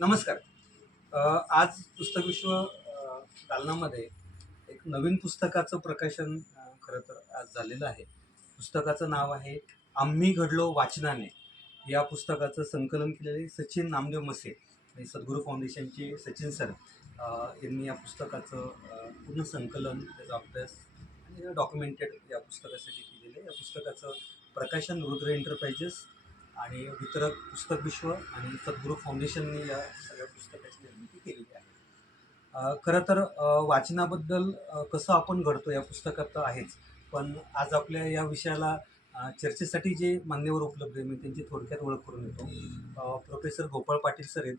नमस्कार. आज पुस्तक विश्व दालनामध्ये एक नवीन पुस्तकाचं प्रकाशन खरं तर आज झालेलं आहे. पुस्तकाचं नाव आहे आम्ही घडलो वाचनाने. या पुस्तकाचं संकलन केलेले सचिन नामदेव मसे आणि सद्गुरू फाउंडेशनचे सचिन सर यांनी या पुस्तकाचं पूर्ण संकलन, त्याचा अभ्यास आणि डॉक्युमेंटेड या पुस्तकासाठी केलेलं आहे. या पुस्तकाचं प्रकाशन रुद्र एंटरप्राइजेस आणि वितरक पुस्तक विश्व आणि सद्गुरू फाउंडेशनने या सगळ्या पुस्तकाची निर्मिती केलेली आहे. खरं तर वाचनाबद्दल कसं आपण घडतो या पुस्तकात तर आहेच. पण आज आपल्या या विषयाला चर्चेसाठी जे मान्यवर उपलब्ध आहे मी त्यांची थोडक्यात ओळख करून येतो. प्रोफेसर गोपाळ पाटील सर आहेत.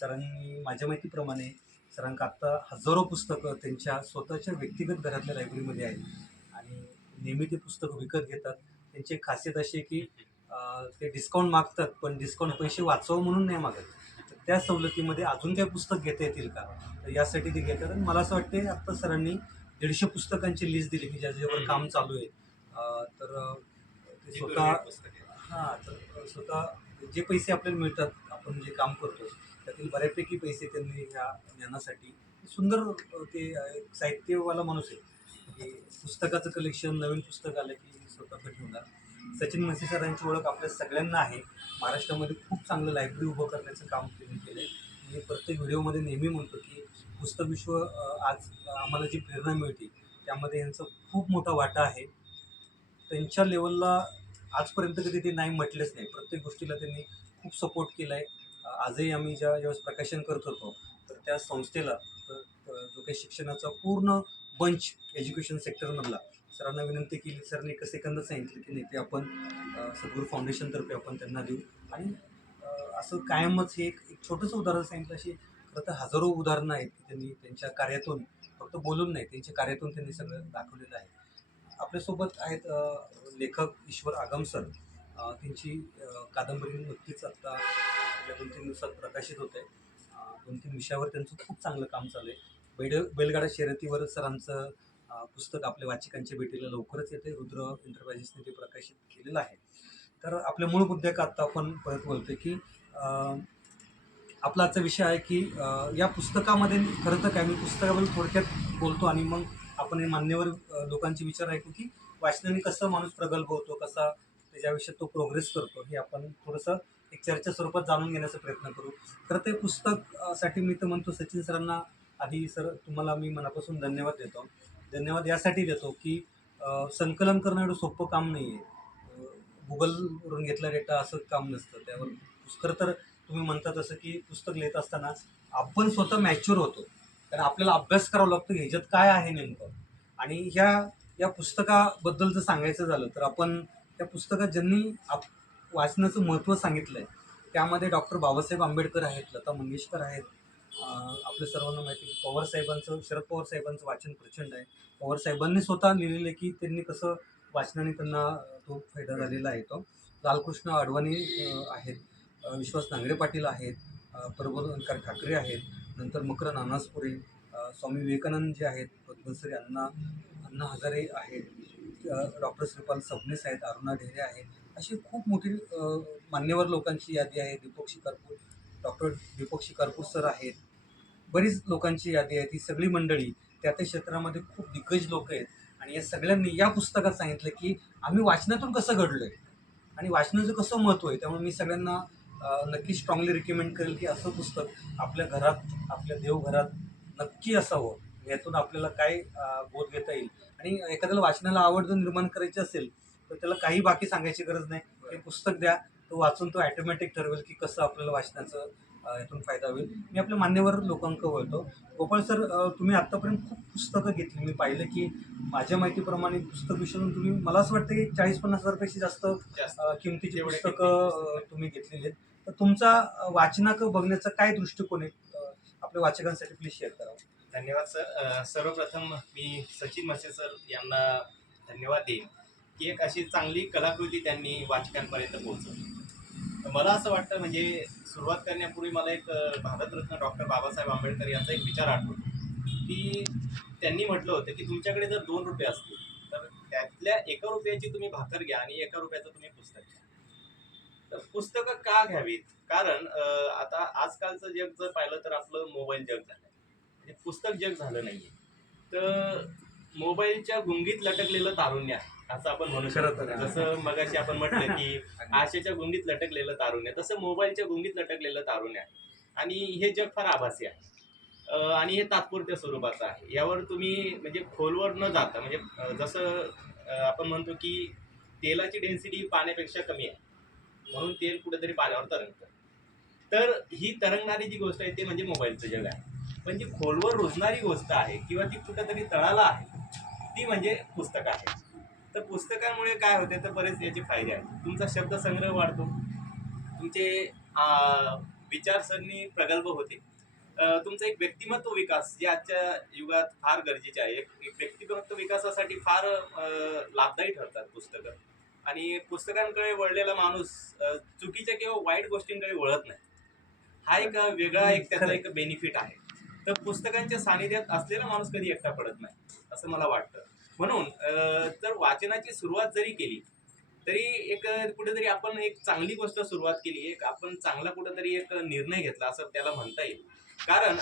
सरांनी माझ्या माहितीप्रमाणे सरांक आत्ता हजारो पुस्तकं त्यांच्या स्वतःच्या व्यक्तिगत घरातल्या लायब्ररीमध्ये आहेत आणि नेहमी ते पुस्तकं विकत घेतात. त्यांची एक खासियत अशी आहे की ते डिस्काउंट मागतात, पण डिस्काउंट पैसे वाचव म्हणून नाही मागत. तर त्या सवलतीमध्ये अजून काही पुस्तक घेता येतील का, तर यासाठी ते घेतात. आणि मला असं वाटते आत्ता सरांनी 150 पुस्तकांची लिस्ट दिली की ज्याच्यावर काम चालू आहे. ते स्वतः हां, तर स्वतः जे पैसे आपल्याला मिळतात, आपण जे काम करतो त्यातील बऱ्यापैकी पैसे त्यांनी ह्या ज्ञानासाठी सुंदर ते एक साहित्यवाला माणूस आहे की पुस्तकाचं कलेक्शन, नवीन पुस्तक आलं की स्वतः ठेवणार. सचिन म्हसे सरांची ओळख आपल्या सगळ्यांना आहे. महाराष्ट्रामध्ये खूप चांगलं लायब्ररी उभं करण्याचं काम त्यांनी केलं आहे. मी प्रत्येक व्हिडिओमध्ये नेहमी म्हणतो की पुस्तक विश्व आज आम्हाला जी प्रेरणा मिळते त्यामध्ये यांचा खूप मोठा वाटा आहे. त्यांच्या लेवलला आजपर्यंत कधी ते नाही म्हटलेच नाही. प्रत्येक गोष्टीला त्यांनी खूप सपोर्ट केला आहे. आजही आम्ही ज्यावेळेस प्रकाशन करत होतो तर त्या संस्थेला जो काही शिक्षणाचा पूर्ण बंच एज्युकेशन सेक्टरमधला सरांना विनंती केली. सरांनी एका सेकंदात सांगितलं की नाही ते आपण सद्गुरू फाउंडेशनतर्फे आपण त्यांना देऊ. आणि असं कायमच हे एक एक छोटंसं उदाहरण सांगितलं. अशी खरं तर हजारो उदाहरणं आहेत की त्यांनी त्यांच्या कार्यातून, फक्त बोलून नाही, त्यांच्या कार्यातून त्यांनी सगळं दाखवलेलं आहे. आपल्यासोबत आहेत लेखक ईश्वर आगम सर. त्यांची कादंबरी नुकतीच आत्ता गेल्या 2-3 दिवसात प्रकाशित होत आहे. 2-3 विषयावर त्यांचं खूप चांगलं काम चालू आहे. बैलगाडा शर्यतीवर सरांचं पुस्तक आपल्या वाचकांच्या भेटीला लवकरच येते. रुद्र एंटरप्राइजेसने ते प्रकाशित केलेलं आहे. तर आपल्या मूळ मुद्द्यात आत्ता आपण परत बोलतोय की आपला आजचा विषय आहे की या पुस्तकामध्ये खरं तर काय, मी पुस्तकाबद्दल थोडक्यात बोलतो आणि मग आपण हे मान्यवर लोकांचे विचार ऐकू की वाचनाने कसं माणूस प्रगल्भ होतो, कसा त्याच्या आयुष्यात तो प्रोग्रेस करतो, हे आपण थोडंसं एक चर्चा स्वरूपात जाणून घेण्याचा प्रयत्न करू. तर ते पुस्तक साठी मी तर म्हणतो सचिन सरांना आधी सर तुम्हाला मी मनापासून धन्यवाद देतो. धन्यवाद यासाठी देतो की संकलन करणं एवढं सोपं काम नाही आहे. गुगलवरून घेतला डेटा असं काम नसतं. त्यावर खरं तर तुम्ही म्हणता तसं की पुस्तक लिहित असताना आपण स्वतः मॅच्युअर होतो. कारण आपल्याला अभ्यास करावा लागतो की ह्याच्यात काय आहे नेमकं. आणि या पुस्तकाबद्दल जर सांगायचं झालं तर आपण त्या पुस्तकात ज्यांनी वाचनाचं महत्त्व सांगितलं आहे त्यामध्ये डॉक्टर बाबासाहेब आंबेडकर आहेत, लता मंगेशकर आहेत. आपल्या सर्वांना माहिती आहे की पवारसाहेबांचं, शरद पवार साहेबांचं वाचन प्रचंड आहे. पवार साहेबांनी स्वतः लिहिलेलं आहे की त्यांनी कसं वाचनाने त्यांना तो फायदा झालेला आहे. तो लालकृष्ण अडवाणी आहेत, विश्वास नांगरे पाटील आहेत, प्रबोधनकार ठाकरे आहेत, नंतर मकरंद अनासपुरे, स्वामी विवेकानंद जे आहेत, पद्मश्री अण्णा हजारे आहेत, डॉक्टर श्रीपाल सबनीस आहेत, अरुणा ढेरे आहेत. अशी खूप मोठी मान्यवर लोकांची यादी आहे. डॉक्टर दीपक शिकारपूर सर आहेत. बरीच लोकांची यादी आहे. ती सगळी मंडळी त्या त्या क्षेत्रामध्ये खूप दिग्गज लोक आहेत आणि या सगळ्यांनी या पुस्तकात सांगितलं की आम्ही वाचनातून कसं घडलोय आणि वाचनाचं कसं महत्त्व आहे. त्यामुळे मी सगळ्यांना नक्की स्ट्रॉंगली रिकमेंड करेल की असं पुस्तक आपल्या घरात, आपल्या देवघरात नक्की असावं. यातून आपल्याला काय बोध घेता येईल. आणि एखाद्याला वाचनाला आवड जर निर्माण करायची असेल तर त्याला काही बाकी सांगायची गरज नाही. हे पुस्तक द्या, तो वाचून तो ॲटोमॅटिक ठरवेल की कसं आपल्याला वाचनाचं यातून फायदा होईल. मी आपल्या मान्यवर लोकांक बोलतो. गोपाळ सर, तुम्ही आत्तापर्यंत खूप पुस्तकं घेतली. मी पाहिलं की माझ्या माहितीप्रमाणे पुस्तक विषयातून तुम्ही, मला असं वाटतं की 40-50 हजारपेक्षा जास्त किमतीची पुस्तकं तुम्ही घेतलेली आहेत. तर तुमचा वाचनाकडे बघण्याचा काय दृष्टिकोन आहे, आपल्या वाचकांसाठी प्लीज शेअर करावं. धन्यवाद सर. सर्वप्रथम मी सचिन मसे सर यांना धन्यवाद देईन की एक अशी चांगली कलाकृती त्यांनी वाचकांपर्यंत पोहोचवली. तर मला असं वाटतं, म्हणजे सुरुवात करण्यापूर्वी मला एक भारतरत्न डॉक्टर बाबासाहेब आंबेडकर यांचा एक विचार आठवतो की त्यांनी म्हटलं होतं की तुमच्याकडे जर 2 रुपये असतील तर त्यातल्या 1 रुपयाची तुम्ही भाकर घ्या आणि 1 रुपयाचं तुम्ही पुस्तक घ्या. तर पुस्तकं का घ्यावीत? कारण आता आजकालचं जग जर पाहिलं तर आपलं मोबाईल जग झालंय. म्हणजे पुस्तक जग झालं नाहीये. तर मोबाईलच्या गुंगीत लटकलेलं तारुण्य आहे, असं आपण म्हणू खरं शकतो. तर आहे. जसं मगाशी आपण म्हटलं, की आशेच्या गुंगीत लटकलेलं तारुण्य, तसं मोबाईलच्या गुंगीत लटकलेलं तारुण्य आहे. आणि हे जग फार आभासी आहे. आणि हे तात्पुरत्या स्वरूपाचं आहे. यावर तुम्ही म्हणजे खोलवर न जाता म्हणजे जसं आपण म्हणतो, की तेलाची डेन्सिटी पाण्यापेक्षा कमी आहे. म्हणून तेल कुठेतरी पाण्यावर तरंगतं. तर ही तरंगणारी जी गोष्ट आहे ते म्हणजे मोबाईलचं जग आहे. पण जी खोलवर रुजणारी गोष्ट आहे किंवा ती कुठेतरी तळाला आहे, ती म्हणजे पुस्तक आहे. तर पुस्तकामुळे काय होते तर बरेच याचे फायदे आहेत. तुमचा शब्दसंग्रह वाढतो. तुमचे विचारसरणी प्रगल्भ होते. तुमचा एक व्यक्तिमत्व विकास जे आजच्या युगात फार गरजेचे आहे. एक व्यक्तिमत्व विकासासाठी फार लाभदायी ठरतात पुस्तकं. आणि पुस्तकांकडे वळलेला माणूस चुकीच्या किंवा वाईट गोष्टींकडे वळत नाही. हा एक वेगळा एक त्याचा एक बेनिफिट आहे. तर पुस्तकांच्या सानिध्यात असलेला माणूस कधी एकटा पडत नाही, असं मला वाटतं. म्हणून जर वाचनाची सुरुवात जरी केली तरी एक कुठेतरी आपण एक चांगली गोष्ट सुरुवात केली, एक आपण चांगला कुठेतरी एक निर्णय घेतला असं त्याला म्हणता येईल. कारण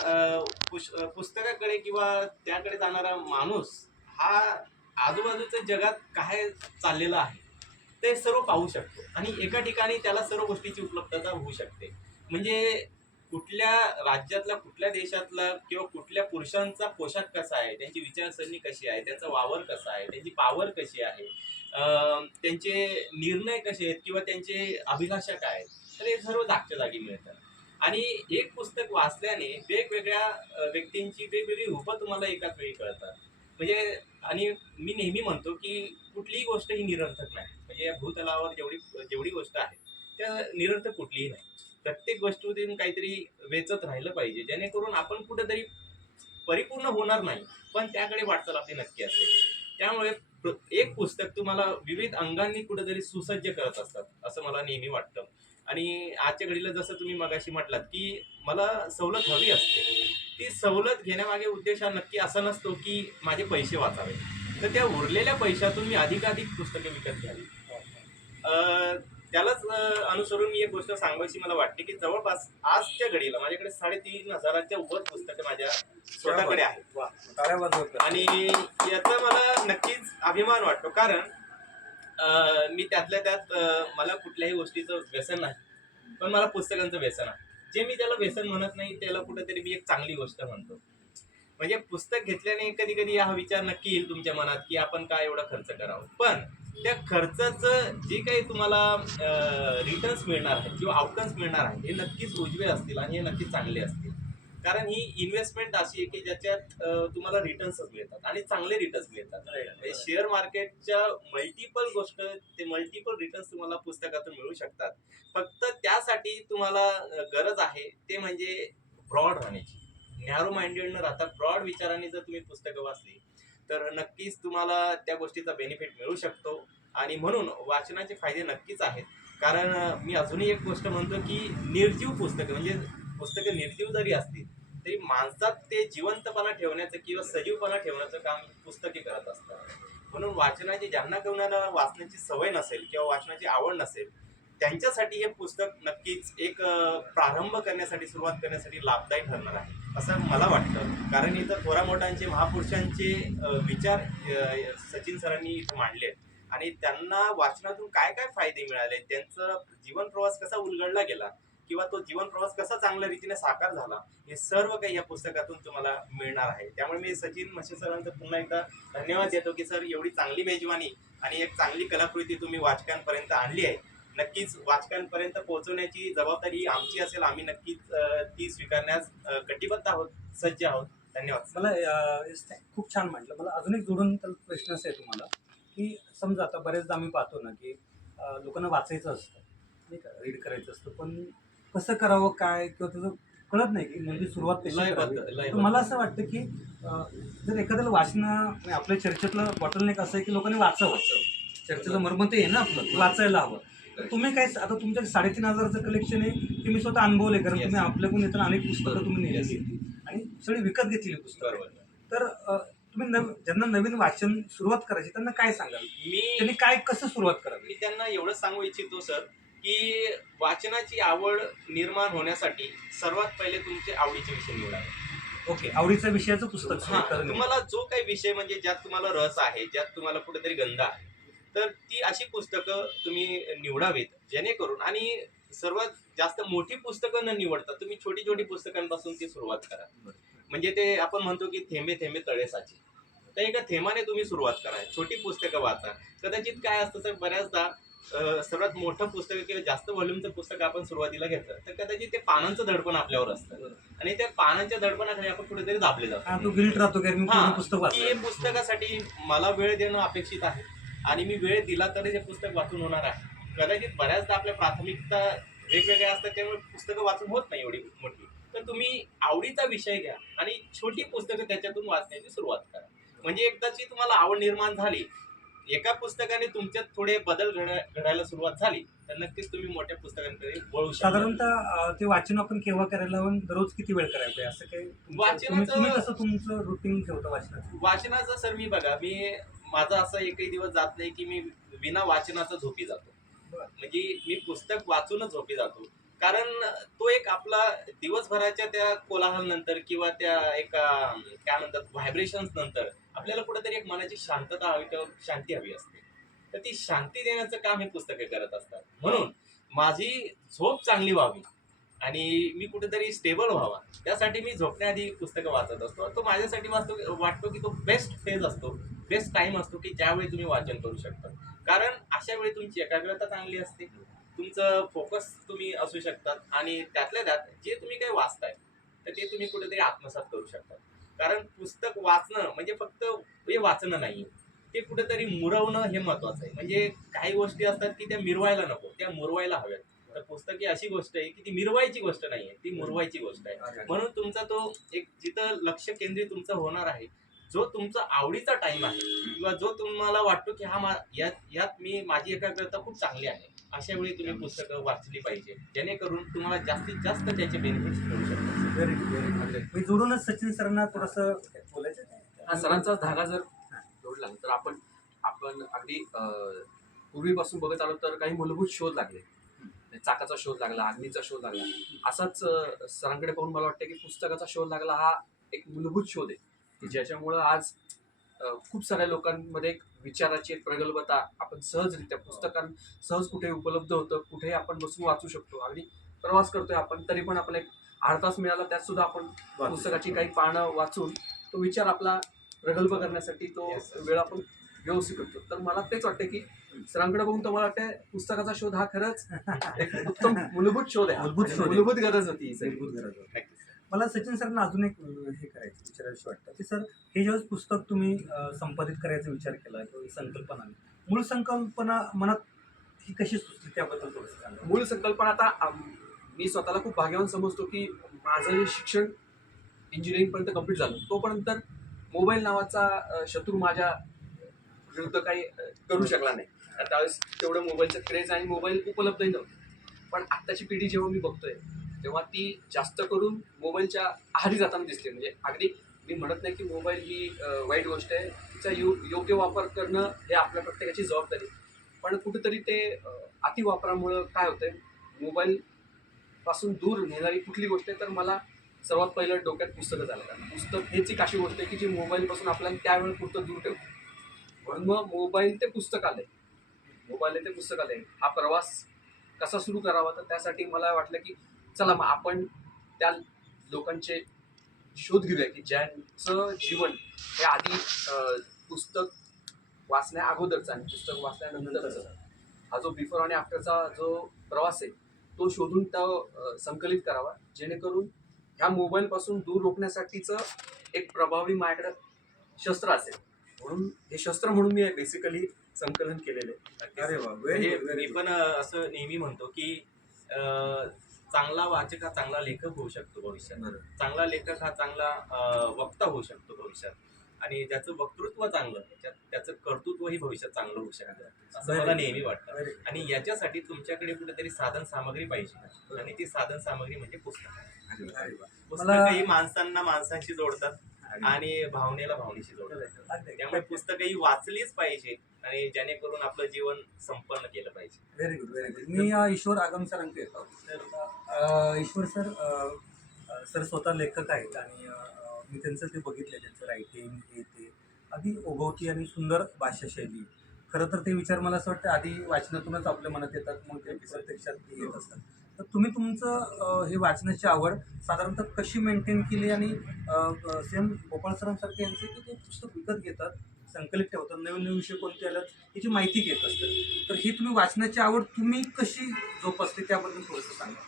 पुस्तकाकडे किंवा त्याकडे जाणारा माणूस हा आजूबाजूच्या जगात काय चाललेलं आहे ते सर्व पाहू शकतो आणि एका ठिकाणी त्याला सर्व गोष्टीची उपलब्धता होऊ शकते. म्हणजे कुठल्या राज्यातला, कुठल्या देशातला किंवा कुठल्या पुरुषांचा पोशाख कसा आहे, त्यांची विचारसरणी कशी आहे, त्यांचा वावर कसा आहे, त्यांची पॉवर कशी आहे, त्यांचे निर्णय कसे आहेत किंवा त्यांचे अभिलाषा काय आहेत, तर हे सर्व जागच्या जागी मिळतं. आणि एक पुस्तक वाचल्याने वेगवेगळ्या व्यक्तींची वेगवेगळी रूपं तुम्हाला एकाच वेळी कळतात. म्हणजे आणि मी नेहमी म्हणतो की कुठलीही गोष्ट ही निरर्थक नाही. म्हणजे या भूतलावर जेवढी जेवढी गोष्ट आहे त्या निरर्थक कुठलीही नाही. प्रत्येक गोष्टीतून काहीतरी वेचत राहिलं पाहिजे, जेणेकरून आपण कुठेतरी परिपूर्ण होणार नाही, पण त्याकडे वाटचाल आपली नक्की असते. त्यामुळे एक पुस्तक तुम्हाला विविध अंगांनी कुठेतरी सुसज्ज करत असतात, असं मला नेहमी वाटतं. आणि आजच्या घडीला जसं तुम्ही मगाशी म्हटलात, की मला सवलत हवी असते. ती सवलत घेण्यामागे उद्देश हा नक्की असा नसतो, की माझे पैसे वाचावे. तर त्या उरलेल्या पैशातून मी अधिकाधिक पुस्तके विकत घ्यावी. अ, त्यालाच अनुसरून मी एक गोष्ट सांगायची मला वाटते, की जवळपास आजच्या घडीला माझ्याकडे 3,500च्या वर पुस्तकं माझ्या स्वतःकडे आहेत. वा, टाळ्या वाजवतात. आणि याचा मला नक्कीच अभिमान वाटतो. कारण मी त्यातल्या त्यात मला कुठल्याही गोष्टीचं व्यसन नाही. पण मला पुस्तकांचं व्यसन आहे. जे मी त्याला व्यसन म्हणत नाही, त्याला कुठेतरी मी एक चांगली गोष्ट म्हणतो. म्हणजे पुस्तक घेतल्याने कधी-कधी हा विचार नक्की येईल तुमच्या मनात, की आपण का एवढा खर्च करावा? पण त्या खर्चाचं जे काही तुम्हाला रिटर्न्स मिळणार आहेत किंवा आउटकम्स मिळणार आहेत, हे नक्कीच उजवे असतील आणि हे नक्कीच चांगले असतील. कारण ही इन्व्हेस्टमेंट अशी आहे, की ज्याच्यात तुम्हाला रिटर्न्सच मिळतात आणि चांगले रिटर्न्स मिळतात. म्हणजे शेअर मार्केटच्या मल्टिपल गोष्ट ते मल्टिपल रिटर्न्स तुम्हाला पुस्तकातून मिळू शकतात. फक्त त्यासाठी तुम्हाला गरज आहे ते म्हणजे ब्रॉड राहण्याची. नॅरो माइंडेड न राहता ब्रॉड विचारांनी जर तुम्ही पुस्तकं वाचली तर नक्कीच तुम्हाला त्या गोष्टीचा बेनिफिट मिळू शकतो. आणि म्हणून वाचनाचे फायदे नक्कीच आहेत. कारण मी अजूनही एक गोष्ट म्हणतो, की निर्जीव पुस्तकं म्हणजे पुस्तकं निर्जीव जरी असतील तरी माणसात ते जिवंतपणा ठेवण्याचं किंवा सजीवपणा ठेवण्याचं काम पुस्तके करत असतात. म्हणून वाचनाची ज्यांना कोणाला वाचण्याची सवय नसेल किंवा वाचनाची आवड नसेल त्यांच्यासाठी हे पुस्तक नक्कीच एक प्रारंभ करण्यासाठी, सुरुवात करण्यासाठी लाभदायी ठरणार आहे असं मला वाटतं. कारण इथं थोरा मोठ्यांचे, महापुरुषांचे विचार सचिन सरांनी इथं मांडले आहेत आणि त्यांना वाचनातून काय काय फायदे मिळाले, त्यांचा जीवन प्रवास कसा उलगडला गेला किंवा तो जीवन प्रवास कसा चांगल्या रीतीने साकार झाला, हे सर्व काही या पुस्तकातून तुम्हाला मिळणार आहे. त्यामुळे मी सचिन म्हसे सरांचं पुन्हा एकदा धन्यवाद देतो, की सर एवढी चांगली मेजवानी आणि एक चांगली कलाकृती तुम्ही वाचकांपर्यंत आणली आहे. नक्कीच वाचकांपर्यंत पोहोचवण्याची जबाबदारी आमची असेल. आम्ही नक्कीच ती स्वीकारण्यास कटिबद्ध आहोत, सज्ज आहोत. धन्यवाद. मला खूप छान म्हटलं. मला अजून एक जोडून तर प्रश्न असा आहे तुम्हाला, की समजा आता बरेचदा आम्ही पाहतो ना, की लोकांना वाचायचं असतं, नाही का, रीड करायचं असतं, पण कसं करावं काय किंवा त्याचं कळत नाही, की नेमकी सुरुवात कशी करावी. तर मला असं वाटतं, की जर एखाद्याला म्हणजे आपल्या चर्चेतलं बॉटलनेक असं आहे, की लोकांनी वाचावं. चर्चेचं मर्म ते आहे ना आपलं, की वाचायला हवं. तर तुम्ही काय आता तुमच्या 3,500चं कलेक्शन आहे, ते मी स्वतः अनुभवले, कारण तुम्ही आपल्याकडून येताना अनेक पुस्तकं तुम्ही नेलेली आणि सगळी विकत घेतलेली पुस्तकं. तर तुम्ही ज्यांना नवीन वाचन सुरुवात करायची त्यांना काय सांगाल, मी त्यांनी काय कसं सुरुवात करावी? मी त्यांना एवढंच सांगू इच्छितो सर, की वाचनाची आवड निर्माण होण्यासाठी सर्वात पहिले तुमचे आवडीचे विषय निवडावे. ओके, आवडीचं विषयाचं पुस्तक हा, करून तुम्हाला जो काही विषय म्हणजे ज्यात तुम्हाला रस आहे, ज्यात तुम्हाला कुठेतरी गंध आहे, तर ती अशी पुस्तकं तुम्ही निवडावीत जेणेकरून. आणि सर्वात जास्त मोठी पुस्तकं न निवडता तुम्ही छोटी छोटी पुस्तकांपासून ती सुरुवात करा. म्हणजे ते आपण म्हणतो की थेंबे थेंबे तळे साचे. तर एका थेंबाने तुम्ही सुरुवात करा, छोटी पुस्तकं वाचा. कदाचित काय असतं सर, बऱ्याचदा सर्वात मोठं पुस्तक किंवा जास्त व्हॉल्यूमचं पुस्तक आपण सुरुवातीला घेतलं तर कदाचित ते पानांचं दडपण आपल्यावर असतं आणि त्या पानांच्या दडपणाखाली आपण कुठेतरी दाबले जातो. तो गिल्ट राहतो की मी हा, पूर्ण पुस्तक की हे वाचलं. पुस्तकासाठी मला वेळ देणं अपेक्षित आहे आणि मी वेळ दिला तरी हे पुस्तक वाचून होणार आहे. कदाचित बऱ्याचदा आपल्या प्राथमिकता वेगवेगळ्या असतात, त्यामुळे पुस्तकं वाचून होत नाही एवढी मोठी. तर तुम्ही आवडीचा विषय घ्या आणि छोटी पुस्तकं त्याच्यातून वाचण्याची सुरुवात करा. म्हणजे एकदाची तुम्हाला आवड निर्माण झाली, एका पुस्तकाने तुमच्यात थोडे बदल घडायला सुरुवात झाली, तर नक्कीच तुम्ही मोठ्या पुस्तकांकडे वळू शकता. साधारणतः ते वाचन आपण केव्हा करायला हवं, दररोज किती वेळ करायला पाहिजे, असं काही तुम्ही कसं तुमचं रुटीन ठेवता वाचनाचं? वाचनाचं सर, मी माझा असा एकही दिवस जात नाही की मी विना वाचनाचं झोपी जातो. म्हणजे मी पुस्तक वाचूनच झोपी जातो. कारण तो एक आपला दिवसभराच्या त्या कोलाहल नंतर किंवा त्या एका काय म्हणतात व्हायब्रेशन्स नंतर आपल्याला कुठेतरी एक मनाची शांतता हवी किंवा शांती हवी असते. तर ती शांती देण्याचं काम हे पुस्तके करत असतात. म्हणून माझी झोप चांगली व्हावी आणि मी कुठेतरी स्टेबल व्हावा, त्यासाठी मी झोपण्याआधी पुस्तकं वाचत असतो. तो माझ्यासाठी वाटतो की तो बेस्ट फेज असतो, बेस्ट टाइम असतो की ज्यावेळी तुम्ही वाचन करू शकता. कारण अशा वेळी तुमची एकाग्रता चांगली असते, तुमचं फोकस तुम्ही असू शकतात आणि त्यातल्या त्यात जे तुम्ही काही वाचताय तर ते तुम्ही कुठेतरी आत्मसात करू शकता. कारण पुस्तक वाचणं म्हणजे फक्त हे वाचणं नाही, ते कुठेतरी मुरवणं हे महत्वाचं आहे. म्हणजे काही गोष्टी असतात की त्या मिरवायला नको, त्या मुरवायला हव्यात. तर पुस्तक ही अशी गोष्ट आहे की ती मिरवायची गोष्ट नाहीये, ती मुरवायची गोष्ट आहे. म्हणून तुमचा तो एक जिथं लक्ष केंद्रित तुमचं होणार आहे, जो तुमचा आवडीचा टाइम आहे किंवा जो तुम्हाला वाटतो की यात मी माझी एकाग्रता खूप चांगली आहे, अशा वेळी तुम्ही पुस्तकं वाचली पाहिजे, जेणेकरून तुम्हाला जास्तीत जास्त त्याचे बेनिफिट्स मिळू शकतात. Very good. मी जोडूनच सचिन सरांना थोडंसं बोलायचं. हा सरांचा धागा जर जोडला तर आपण आपण अगदी पूर्वीपासून बघत आलो तर काही मूलभूत शोध लागले. चाकाचा शोध लागला, अग्नीचा शोध लागला. असाच सरांकडे पाहून मला वाटतं की पुस्तकाचा शोध लागला हा एक मूलभूत शोध आहे की ज्याच्यामुळं आज खूप साऱ्या लोकांमध्ये एक विचाराची एक प्रगल्भता, आपण सहजरित्या सहज कुठे उपलब्ध होतं, कुठेही आपण बसून वाचू शकतो. अगदी प्रवास करतोय आपण तरी पण आपला एक अर्धा तास मिळाला त्यात सुद्धा आपण पुस्तकाची काही पानं वाचून तो विचार आपला प्रगल्भ करण्यासाठी तो वेळ आपण व्यवस्थित करतो. तर मला तेच वाटतं की सरांकडे बघून तर मला वाटतं पुस्तकाचा शोध हा खरंच एक उत्तम मूलभूत शोध आहे, मूलभूत गरज होती ही सगळी. मूलभूत गरज होती. मला सचिन सरांना अजून एक हे करायचं विचारायचं वाटतं की सर, हे ज्यावेळेस पुस्तक तुम्ही संपादित करायचा विचार केला किंवा संकल्पना, मूळ संकल्पना मनात ही कशी सुचली त्याबद्दल थोडंसं सांगा. मूळ संकल्पना आता मी स्वतःला खूप भाग्यवान समजतो की माझं हे शिक्षण इंजिनिअरिंग पर्यंत कम्प्लीट झालं, तोपर्यंत मोबाईल नावाचा शत्रू माझ्या विरुद्ध काही करू शकला नाही. त्यावेळेस तेवढं मोबाईलचं क्रेज आणि मोबाईल उपलब्धही नव्हतं. पण आत्ताची पिढी जेव्हा मी बघतोय तेव्हा ती जास्त करून मोबाईलच्या आहारी जाताना दिसते. म्हणजे अगदी मी म्हणत नाही की मोबाईल ही वाईट गोष्ट आहे, तिचा योग्य वापर करणं हे आपल्या प्रत्येकाची जबाबदारी. पण कुठेतरी ते अतिवापरामुळं काय होतंय, मोबाईल पासून दूर नेणारी कुठली गोष्ट आहे तर मला सर्वात पहिलं डोक्यात पुस्तकं झालं. कारण पुस्तक हेच एक अशी गोष्ट आहे की जी मोबाईलपासून आपल्याला त्यावेळेला पुरतं दूर ठेवते. म्हणून मग मोबाईल ते पुस्तक आलंय, मोबाईल ते पुस्तक आलंय. हा प्रवास कसा सुरू करावा, तर त्यासाठी मला वाटलं की चला मग आपण त्या लोकांचे शोध घेऊया की ज्यांचं जीवन हे आधी पुस्तक वाचण्या अगोदरचा आणि पुस्तक वाचल्यानंतरचा हा जो बिफोर आणि आफ्टरचा जो प्रवास आहे तो शोधून तो संकलित करावा, जेणेकरून ह्या मोबाईलपासून दूर रोखण्यासाठीचं एक प्रभावी माझ्याकडे शस्त्र असेल. म्हणून हे शस्त्र म्हणून मी बेसिकली संकलन केलेलं आहे. अरे वा, म्हणजे मी पण असं नेहमी म्हणतो की चांगला वाचक हा चांगला लेखक होऊ शकतो भविष्यात, चांगला लेखक हा चांगला वक्ता होऊ शकतो भविष्यात, आणि ज्याचं वक्तृत्व चांगलं त्याचं कर्तृत्वही भविष्यात चांगलं होऊ शकतं असं मला नेहमी वाटतं. आणि याच्यासाठी तुमच्याकडे कुठेतरी साधन सामग्री पाहिजे, आणि ती साधन सामग्री म्हणजे पुस्तक. पुस्तकही माणसांना माणसांशी जोडतात आणि भावनेला भावनेशी जोडतात. त्यामुळे पुस्तकही वाचलीच पाहिजे आणि जेणेकरून आपलं जीवन संपन्न केलं पाहिजे. Very good very good. मी ईश्वर आगम सरांकडे येतो. ईश्वर सर, सर स्वतः लेखक आहेत आणि मी त्यांचं ते बघितलं, त्यांचं रायटिंग हे ते अगदी ओघवती आणि सुंदर भाषाशैली. खरं तर ते विचार मला असं वाटतं आधी वाचनातूनच आपल्या मनात येतात, मग ते प्रत्यक्षात ते येत असतात. तर तुम्ही तुमचं हे वाचनाची आवड साधारणतः कशी मेंटेन केली आणि सेम गोपाळ सरांसारखे यांचे की ते पुस्तक विकत घेतात, संकलित ठेवतात, नवीन नवीन विषय कोणते आल्यात याची माहिती घेत असतात. तर ही तुम्ही वाचनाची आवड तुम्ही कशी जोपासली त्याबद्दल थोडंसं सांगा.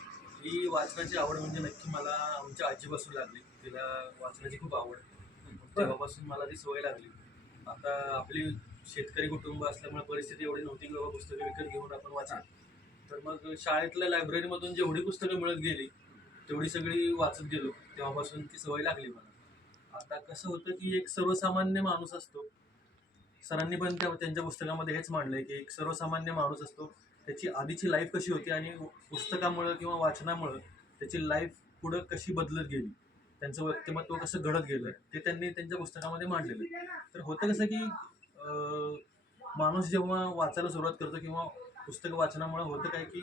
ही वाचनाची आवड म्हणजे नक्की मला आमच्या आजीपासून लागली. तिला वाचनाची खूप आवड. तेव्हापासून मला ती सवय लागली. आता आपली शेतकरी कुटुंब असल्यामुळे परिस्थिती एवढी नव्हती की बाबा पुस्तकं विकत घेऊन आपण वाचा. तर मग शाळेतल्या लायब्ररीमधून जेवढी पुस्तकं मिळत गेली तेवढी सगळी वाचत गेलो. तेव्हापासून ती सवय लागली मला. आता कसं होतं की एक सर्वसामान्य माणूस असतो. सरांनी पण त्यांच्या पुस्तकामध्ये हेच मांडलंय की एक सर्वसामान्य माणूस असतो, त्याची आधीची लाईफ कशी होती आणि पुस्तकामुळं किंवा वाचनामुळं त्याची लाईफ पुढं कशी बदलत गेली, त्यांचं व्यक्तिमत्व कसं घडत गेलं ते त्यांनी त्यांच्या पुस्तकामध्ये मांडलेलं आहे. तर होतं कसं की माणूस जेव्हा वाचायला सुरुवात करतो किंवा पुस्तकं वाचनामुळं होतं काय की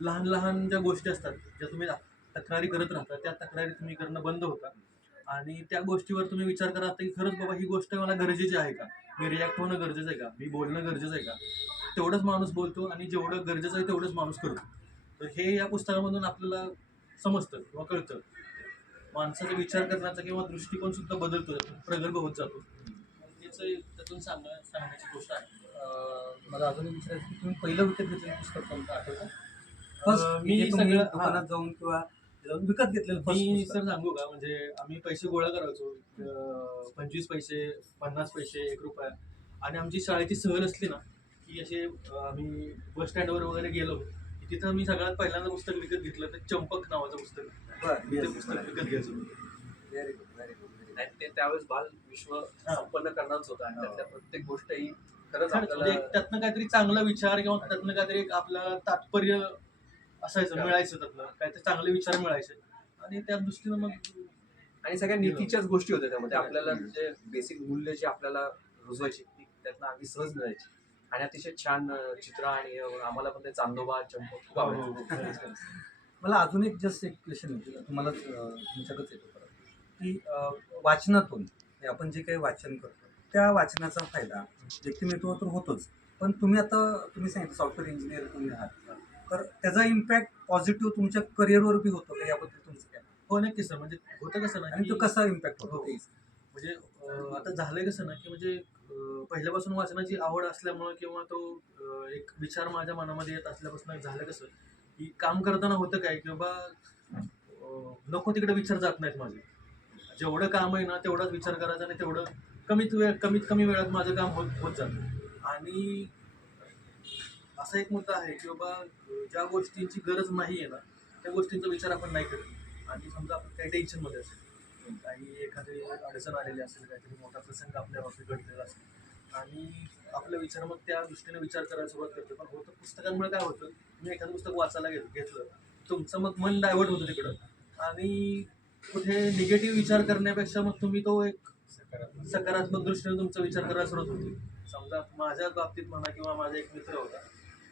लहान लहान ज्या गोष्टी असतात ज्या तुम्ही तक्रारी करत राहता त्या तक्रारी तुम्ही करणं बंद होता आणि त्या गोष्टीवर तुम्ही विचार करा की खरंच बाबा ही गोष्ट मला गरजेची आहे का, मी रिॲक्ट होणं गरजेचं आहे का, मी बोलणं गरजेचं आहे का. तेवढंच माणूस बोलतो आणि जेवढं गरजेचं आहे तेवढंच माणूस करतो. तर हे या पुस्तकामधून आपल्याला समजतं किंवा कळतं. माणसाचा विचार करण्याचा किंवा दृष्टिकोन सुद्धा बदलतो, प्रगल्भ होत जातो. त्यातून सांगण्याची गोष्ट आहे. मला अजून विचारायचं की तुम्ही पहिलं विकत घेतलेलं पुस्तक कोणतं आठवतं? मी मी सगळं दुकानात जाऊन किंवा जाऊन विकत घेतलेलं मी first सर सांगू का, म्हणजे आम्ही पैसे गोळा करायचो. 25 पैसे, 50 पैसे, 1 रुपया. आणि आमची शाळेची सहल असली ना की असे आम्ही बस स्टँडवर वगैरे गेलो की तिथं मी सगळ्यात पहिल्यांदा पुस्तक विकत घेतलं तर चंपक नावाचं पुस्तक. बरं, मी ते yes, पुस्तक बरं. विकत घ्यायचो. Very good very good. आणि ते त्यावेळेस बाल विश्व संपन्न करणारच होतं आणि त्यातल्या प्रत्येक गोष्ट ही खरंच खरंच म्हणजे आपल्याला एक त्यातनं काहीतरी चांगला विचार किंवा त्यातनं काहीतरी एक आपलं तात्पर्य असायचं, मिळायचं, त्यातनं काहीतरी चांगले विचार मिळायचे आणि त्या दृष्टीनं मग आणि सगळ्या नीतीच्याच गोष्टी होत्या त्यामध्ये. आपल्याला जे बेसिक मूल्य जे आपल्याला रुजवायची ती त्यातनं अगदी सहज मिळायची आणि अतिशय छान चित्र आणि आम्हाला पण ते चांदोबा चंपक खूप आवडायचं. मला अजून एक जस्ट एक क्वेश्चन होतं तुम्हाला, तुमच्याकडेच येतो परत की वाचनातून म्हणजे आपण जे काही वाचन करतो त्या वाचनाचा फायदा व्यक्तिमत्व तर होतोच, पण तुम्ही सांगितलं सॉफ्टवेअर इंजिनियर तुम्ही आहात, तर त्याचा इम्पॅक्ट पॉझिटिव्ह तुमच्या करिअरवर बी होतो का, याबद्दल तुमचं काय? हो नक्की सर. म्हणजे होतं कसं ना आणि की तो कसा इम्पॅक्ट होतो हो. ते? म्हणजे आता झालंय कसं ना की म्हणजे पहिल्यापासून वाचनाची आवड असल्यामुळं किंवा तो एक विचार माझ्या मनामध्ये येत असल्यापासून झालं कसं की काम करताना होतं काय की बाबा नको तिकडे विचार जात नाहीत माझे. जेवढं काम आहे ना तेवढाच विचार करायचा आणि तेवढं कमीत कमी वेळात माझं काम होत जातं. आणि असा एक मुद्दा आहे की बाबा ज्या गोष्टींची गरज नाही आहे ना त्या गोष्टींचा विचार आपण नाही करत. आणि समजा आपण काही टेन्शनमध्ये असेल, काही एखादी अडचण आलेली असेल, काहीतरी मोठा प्रसंग आपल्या बाबतीत घडलेला असेल आणि आपला विचार मग त्या दृष्टीने विचार करायला सुरुवात करतो. पण होतं पुस्तकांमुळे काय होतं, मी एखादं पुस्तक वाचायला घेतलं तुमचं मग मन डायव्हर्ट होतं तिकडं आणि कुठे निगेटिव्ह विचार करण्यापेक्षा मग तुम्ही तो एक सकारात्मक दृष्टीने तुमचा विचार करायला सुरुवात होती. समजा माझ्या बाबतीत म्हणा किंवा माझा एक मित्र होता,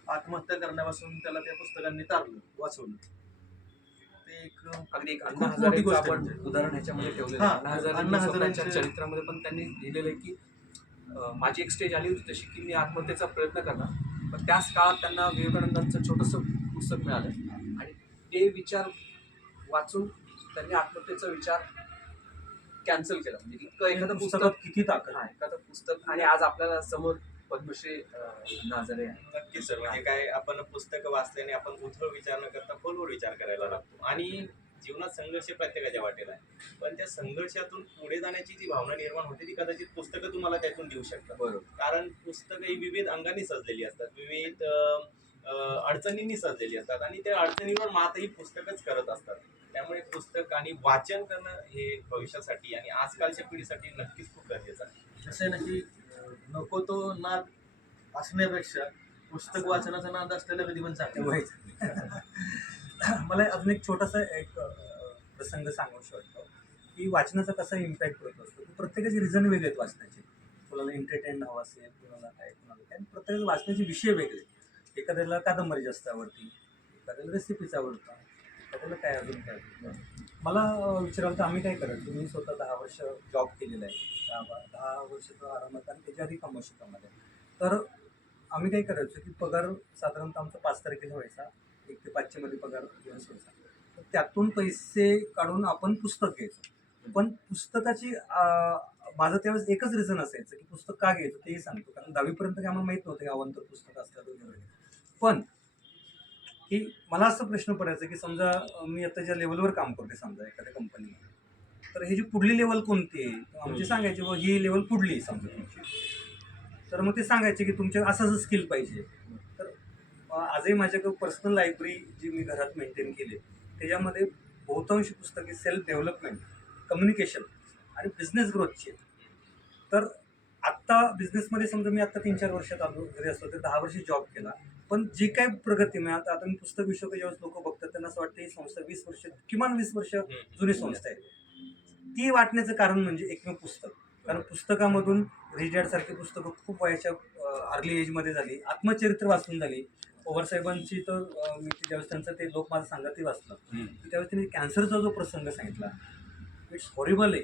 आत्महत्या करण्यापासून त्याला त्या पुस्तकांनी तारलं, वाचवलं. ते एक अगदी एक खूप अण्णा मोठी हजारेचं गोष्ट आहे आपण म्हणजे. उदाहरण ह्याच्यामध्ये ठेवलेलं हा, आहे. अण्णा अण्णा हजारेंच्या हजारेंचे- चरित्रामध्ये पण त्यांनी लिहिलेलं आहे की माझी एक स्टेज आली होती तशी की मी आत्महत्येचा प्रयत्न करणार, पण त्याच काळात त्यांना विवेकानंदांचं छोटंसं पुस्तक मिळालं आणि ते विचार वाचून त्यांनी आत्महत्येचा विचार कॅन्सल केला. म्हणजे इतकं एखादं पुस्तकात पुस्तक, किती ताकद आहे. एखादं पुस्तक. आणि आज आपल्याला समोर पद्मश्री अण्णा हजारे आहे. नक्कीच सर. म्हणजे काय आपण पुस्तकं वाचल्याने आपण उथळ विचार न करता खोलवर विचार करायला लागतो आणि जीवनात संघर्ष प्रत्येकाच्या वाटेला आहे, पण त्या संघर्षातून पुढे जाण्याची जी भावना निर्माण होते ती कदाचित पुस्तकं तुम्हाला त्यातून देऊ शकतात. बरोबर. कारण पुस्तकं ही विविध अंगाने सजलेली असतात, विविध अडचणींनी सजलेली असतात आणि त्या अडचणींवर मातही पुस्तकच करत असतात. त्यामुळे पुस्तक आणि वाचन करणं हे भविष्यासाठी आणि आजकालच्या पिढीसाठी नक्कीच खूप गरजेचं आहे. असं आहे ना की नको तो नाद असण्यापेक्षा पुस्तक वाचनाचा नाद असलेला कधी पण चांगला. मला अजून एक छोटासा एक प्रसंग सांगूशी वाटतो की वाचनाचा कसा इम्पॅक्ट होत असतो. प्रत्येकाचे रिझन वेगळे आहेत वाचनाचे. कुणाला एंटरटेन हवं असेल, कुणाला काय प्रत्येक वाचण्याचे विषय वेगळे. एखाद्याला कादंबरी जास्त आवडते, एखाद्याला रेसिपीच आवडतं, एखाद्याला काय अजून काय आवडतं. मला विचाराल तर आम्ही काय करायचो, मी स्वतः 10 वर्ष जॉब केलेला आहे, 10 वर्ष तर आरामात आणि त्याच्या आधी कमर्शियल शेतामध्ये. तर आम्ही काय करायचो की पगार साधारणतः आमचा 5 तारखेला व्हायचा, 1 ते 5 मध्ये पगार दिवस व्हायचा. तर त्यातून पैसे काढून आपण पुस्तक घ्यायचो. पण पुस्तकाची माझं त्यावेळेस एकच रिझन असायचं की पुस्तक का घ्यायचं तेही सांगतो, कारण 10वी पर्यंत आम्हाला माहित नव्हतं की अवांतर पुस्तक असतात वगैरे. पण की मला असा प्रश्न पडायचा की समजा मी आता ज्या लेवलवर काम करते समजा एखाद्या कंपनीमध्ये, तर ह्याची पुढली लेवल कोणती आहे, तर आमचे सांगायचे बुवा ही लेवल पुढली आहे समजा तुमची. तर मग ते सांगायचे की तुमच्या असं असं स्किल पाहिजे. तर आजही माझ्याकडे पर्सनल लायब्ररी जी मी घरात मेंटेन केली, त्याच्यामध्ये बहुतांश पुस्तके सेल्फ डेव्हलपमेंट, कम्युनिकेशन आणि बिझनेस ग्रोथची आहेत. तर आत्ता बिझनेसमध्ये समजा मी आत्ता 3-4 वर्षात आलो घरी असतो, ते 10 वर्ष जॉब केला. पण जी काय प्रगती मी आता आता मी पुस्तक विश्व ज्यावेळेस लोक बघतात त्यांना असं वाटतं ही संस्था 20 वर्ष, किमान 20 वर्ष जुनी संस्था आहे. ती वाटण्याचं कारण म्हणजे एकमेव पुस्तक. कारण पुस्तकामधून रिजॅड सारखी पुस्तकं खूप वयाच्या अर्ली एजमध्ये झाली, आत्मचरित्र वाचून झाली. पवारसाहेबांची तर मी ज्यावेळेस त्यांचं ते लोक माझं सांगा ते वाचलं, तर त्यावेळेस त्यांनी कॅन्सरचा जो प्रसंग सांगितला, इट्स हॉरिबल आहे.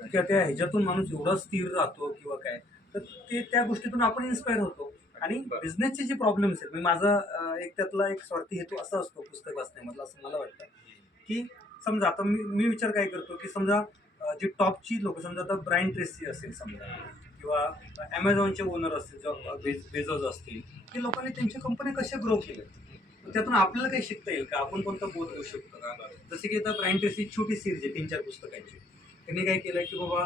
किंवा त्या ह्याच्यातून माणूस एवढा स्थिर राहतो किंवा काय, तर ते त्या गोष्टीतून आपण इन्स्पायर होतो. आणि बिझनेसचे जे प्रॉब्लेम्स आहेत, म्हणजे माझा एक त्यातला एक स्वार्थी हेतू असा असतो पुस्तक वाचण्यामधला, असं मला वाटतं की समजा आता मी विचार काय करतो की समजा जी टॉपची लोक समजा आता ब्रायन ट्रेसी असेल समजा, किंवा ॲमेझॉनचे ओनर असतील, बेझोस असतील, ते लोकांनी त्यांच्या कंपन्या कशा ग्रो केल्या, त्यातून आपल्याला काही शिकता येईल का, आपण कोणता बोध घेऊ शकतो का. जसे की आता ब्रायन ट्रेसी छोटी सिरीज आहे 3-4 पुस्तकांची. त्यांनी काय केलं की बाबा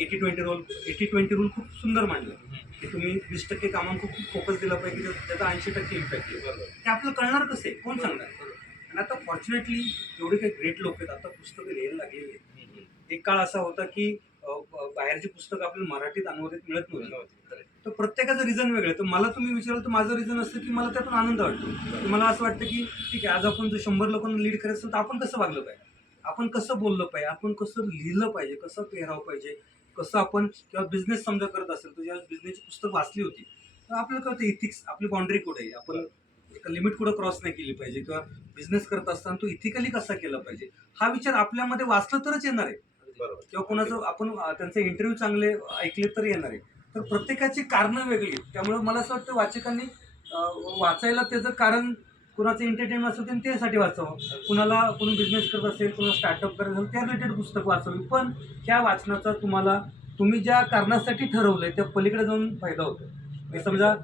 80-20 रूल खूप सुंदर मांडलं की तुम्ही 20% कामांना खूप फोकस दिला पाहिजे, त्याचा 80% इम्पॅक्ट येईल. ते आपल्याला कळणार कसं आहे, कोण सांगणार. आणि आता फॉर्च्युनेटली जेवढे काही ग्रेट लोक आहेत आता पुस्तकं लिहायला लागलेली आहेत. एक काळ असा होता की बाहेरची पुस्तकं आपल्याला मराठीत अनुवादित मिळत नव्हती. तर प्रत्येकाचं रिझन वेगळं आहे. तर मला तुम्ही विचाराल तर माझं रिझन असतं की मला त्यातून आनंद वाटतो, की मला असं वाटतं की ठीक आहे, आज आपण जर 100 लोकांना लीड करायचं असेल तर आपण कसं वागलं पाहिजे, आपण कसं बोललं पाहिजे, आपण कसं लिहिलं पाहिजे, कसं पेहरावं पाहिजे, कसं आपण किंवा बिझनेस समजा करत असेल तर ज्यावेळेस बिझनेसची पुस्तक वाचली होती तर आपल्याला कळतं इथिक्स, आपली बाउंड्री कुठे आहे, आपण एक लिमिट कुठं क्रॉस नाही केली पाहिजे, किंवा बिझनेस करत असताना तो इथिकली कसा केला पाहिजे, हा विचार आपल्यामध्ये वाचलं तरच येणार आहे. किंवा कोणाचं आपण त्यांचे इंटरव्ह्यू चांगले ऐकले तर येणार आहे. तर प्रत्येकाची कारणं वेगळी आहेत. त्यामुळे मला असं वाटतं वाचकांनी वाचायला त्याचं कारण, कुणाचं एंटरटेनमेंट असेल तर त्यासाठी वाचावं, कोणी बिझनेस करत असेल, कुणाला स्टार्टअप करत असेल त्या रिलेटेड पुस्तक वाचावी. पण त्या वाचनाचा तुम्ही ज्या कारणासाठी ठरवलंय त्या पलीकडे जाऊन फायदा होतो. मी समजा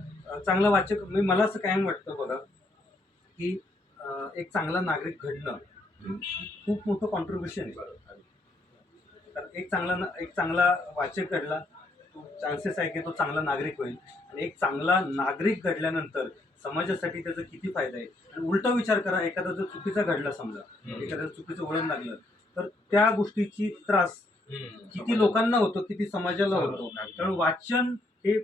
चांगला वाचक, मला असं कायम वाटतं बघा की एक चांगला नागरिक घडणं खूप मोठं कॉन्ट्रीब्युशन आहे. तर एक चांगला वाचक घडला, तो चान्सेस आहे की तो चांगला नागरिक होईल. आणि एक चांगला नागरिक घडल्यानंतर समाजासाठी त्याचा किती फायदा आहे. आणि उलटा विचार करा, एखादा जर चुकीचा घडला समजा, एखाद्या चुकीचं वळण लागलं तर त्या गोष्टीची त्रास किती लोकांना होतो, किती समाजाला होतो. त्यामुळे वाचन हे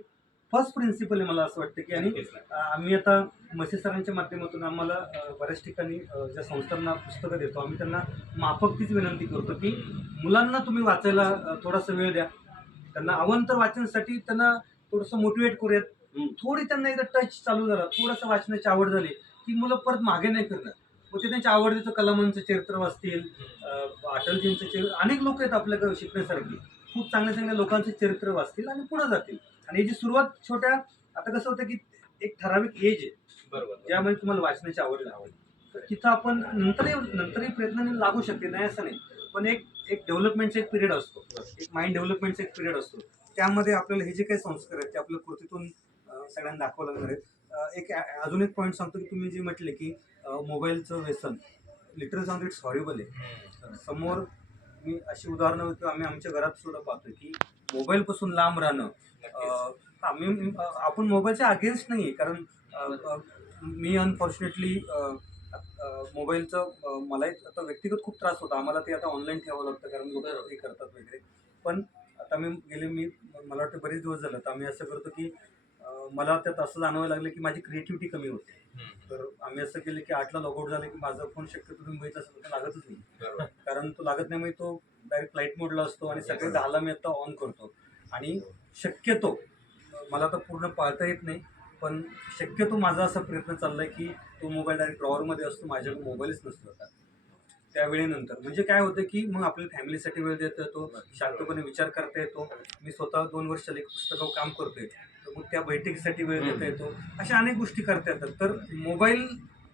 फर्स्ट प्रिन्सिपल आहे मला असं वाटतं की. आणि आम्ही आता मसे सरांच्या माध्यमातून आम्हाला बऱ्याच ठिकाणी ज्या संस्थांना पुस्तकं देतो, आम्ही त्यांना माफक तीच विनंती करतो की मुलांना तुम्ही वाचायला थोडासा वेळ द्या. त्यांना अवंतर वाचनासाठी त्यांना थोडंसं मोटिवेट करूयात. थोडी त्यांना एकदा टच चालू झाला, थोडंसं वाचनाची आवड झाली की मुलं परत मागे नाही करणार. मग ते त्यांच्या आवडीचं कलामांचं चरित्र वाचतील, अटलजींचं चरित्र, अनेक लोक आहेत आपल्याकडे शिकण्यासारखी, खूप चांगल्या चांगल्या लोकांचे चरित्र वाचतील आणि पुढे जातील. आणि याची सुरुवात छोट्या, आता कसं होतं की एक ठराविक एज आहे बरोबर. ज्यामध्ये तुम्हाला वाचनाची आवड लागते, तर तिथं आपण नंतरही प्रयत्नाने लागू शकते, नाही असं नाही. पण एक डेव्हलपमेंटचा एक पिरियड असतो, एक माइंड डेव्हलपमेंटचा एक पिरियड असतो. त्यामध्ये आपल्याला हे जे काही संस्कार आहेत ते आपल्या कृतीतून सगळ्यांना दाखवावं लागणार आहेत. अजून एक पॉईंट सांगतो की तुम्ही जे म्हटले की मोबाईलचं व्यसन, लिटरल सांगतो इट्स हॉरिबल आहे. समोर मी अशी उदाहरणं किंवा आम्ही आमच्या घरात सुद्धा पाहतो की मोबाईलपासून लांब राहणं. आपण मोबाईलच्या अगेन्स्ट नाही आहे, कारण मी अनफॉर्च्युनेटली मोबाईलचं मलाही आता व्यक्तिगत खूप त्रास होता. आम्हाला ते आता ऑनलाईन ठेवावं लागतं कारण लोक हे करतात वगैरे. पण आता मला वाटतं बरेच दिवस झालं तर आम्ही असं करतो की मला त्यात असं जाणवायला लागलं की माझी क्रिएटिव्हिटी कमी होते. तर आम्ही असं केलं की 8ला लॉगआउट झालं की माझा फोन शक्यतो तुम्ही बघितला असेल तर लागतच नाही, कारण तो लागत नाही. म्हणजे तो डायरेक्ट फ्लाईट मोडला असतो आणि सकाळी 10ला मी आता ऑन करतो. आणि शक्यतो मला तर पूर्ण पाळता येत नाही, पण शक्यतो माझा असा प्रयत्न चालला आहे की तो मोबाईल डायरेक्ट ड्रॉवरमध्ये असतो, माझ्याकडे मोबाईलच नसतो आता त्या वेळेनंतर. म्हणजे काय होतं की मग आपल्या फॅमिलीसाठी वेळ देता येतो, शांतपणे विचार करता येतो. मी स्वतः 2 वर्ष एक पुस्तकावर काम करतोय, तर मग त्या बैठकीसाठी वेळ देता येतो. अशा अनेक गोष्टी करता येतात. तर मोबाईल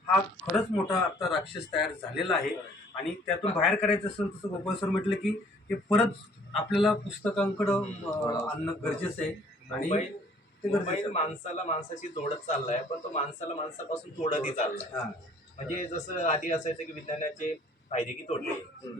हा खरंच मोठा आता राक्षस तयार झालेला आहे आणि त्यातून बाहेर काढायचं असेल तसं गोपाळ सर म्हटलं की हे परत आपल्याला पुस्तकांकडं आणणं गरजेचं आहे आणि मोबाईल ते गरजेचं मोबाईल आहे. माणसाला माणसाशी जोडत चाललाय, पण तो माणसाला माणसापासून तोडतही चाललाय. हां. म्हणजे जसं आधी असायचं की विज्ञानाचे फायदे की तोटे,